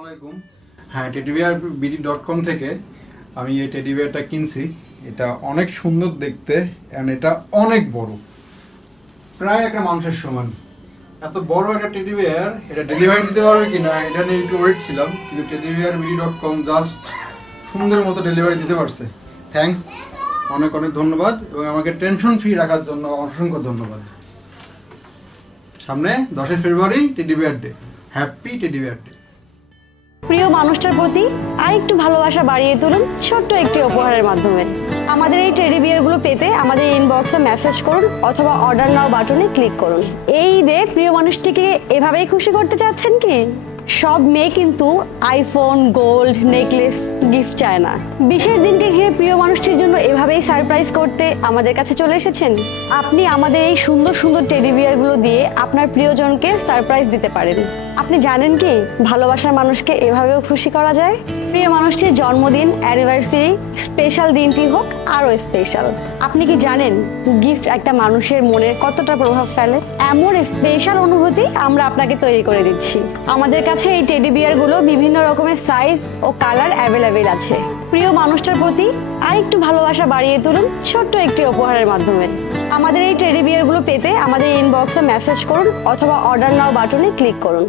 আসসালামাইকুম। হ্যাঁ, টেডিবিয়ার.com থেকে আমি এই টেডিবিয়ারটা কিনছি। এটা অনেক সুন্দর দেখতে এন্ড এটা অনেক বড়, প্রায় একটা মানুষের সমান। এত বড় একটা টেডিবিয়ার এটা ডেলিভারি দিতে পারবে কিনা এটা নিয়ে একটু ওয়েট ছিলাম, কিন্তু টেডিবিয়ার.com জাস্ট সুন্দর মতো ডেলিভারি দিতে পারছে। থ্যাঙ্কস, অনেক অনেক ধন্যবাদ এবং আমাকে টেনশন ফ্রি রাখার জন্য অসংখ্য ধন্যবাদ। সামনে 10 ফেব্রুয়ারি teddy bear day. Happy teddy bear day. প্রিয় মানুষটার প্রতি আরেকটু ভালোবাসা বাড়িয়ে তুলুন ছোট্ট একটি উপহারের মাধ্যমে। আমাদের এই টেডি বিয়ারগুলো পেতে আমাদের ইনবক্সে মেসেজ করুন অথবা অর্ডার নাও বাটনে ক্লিক করুন। এই ঈদে প্রিয় মানুষটিকে এভাবেই খুশি করতে চাচ্ছেন কি? সব মেয়ে কিন্তু আইফোন, গোল্ড, নেকলেস গিফট চায় না। বিশেষ দিনকে ঘিরে প্রিয় মানুষটির জন্য এভাবেই সারপ্রাইজ করতে আমাদের কাছে চলে এসেছেন। আপনি আমাদের এই সুন্দর সুন্দর টেডি বিয়ারগুলো দিয়ে আপনার প্রিয়জনকে সারপ্রাইজ দিতে পারেন। আপনি জানেন কি ভালোবাসার মানুষকে এভাবেও খুশি করা যায়? প্রিয় মানুষটির জন্মদিন, অ্যানিভার্সারি, স্পেশাল দিনটি হোক আরও স্পেশাল। আপনি কি জানেন গিফট একটা মানুষের মনের কতটা প্রভাব ফেলে? এমন স্পেশাল অনুভূতি আমরা আপনাকে তৈরি করে দিচ্ছি। আমাদের কাছে এই টেডি বিয়ারগুলো বিভিন্ন রকমের সাইজ ও কালার অ্যাভেলেবেল আছে। প্রিয় মানুষটার প্রতি আরেকটু ভালোবাসা বাড়িয়ে তুলুন ছোট্ট একটি উপহারের মাধ্যমে। আমাদের এই টেডি বিয়ারগুলো পেতে আমাদের ইনবক্সে মেসেজ করুন অথবা অর্ডার নাও বাটনে ক্লিক করুন।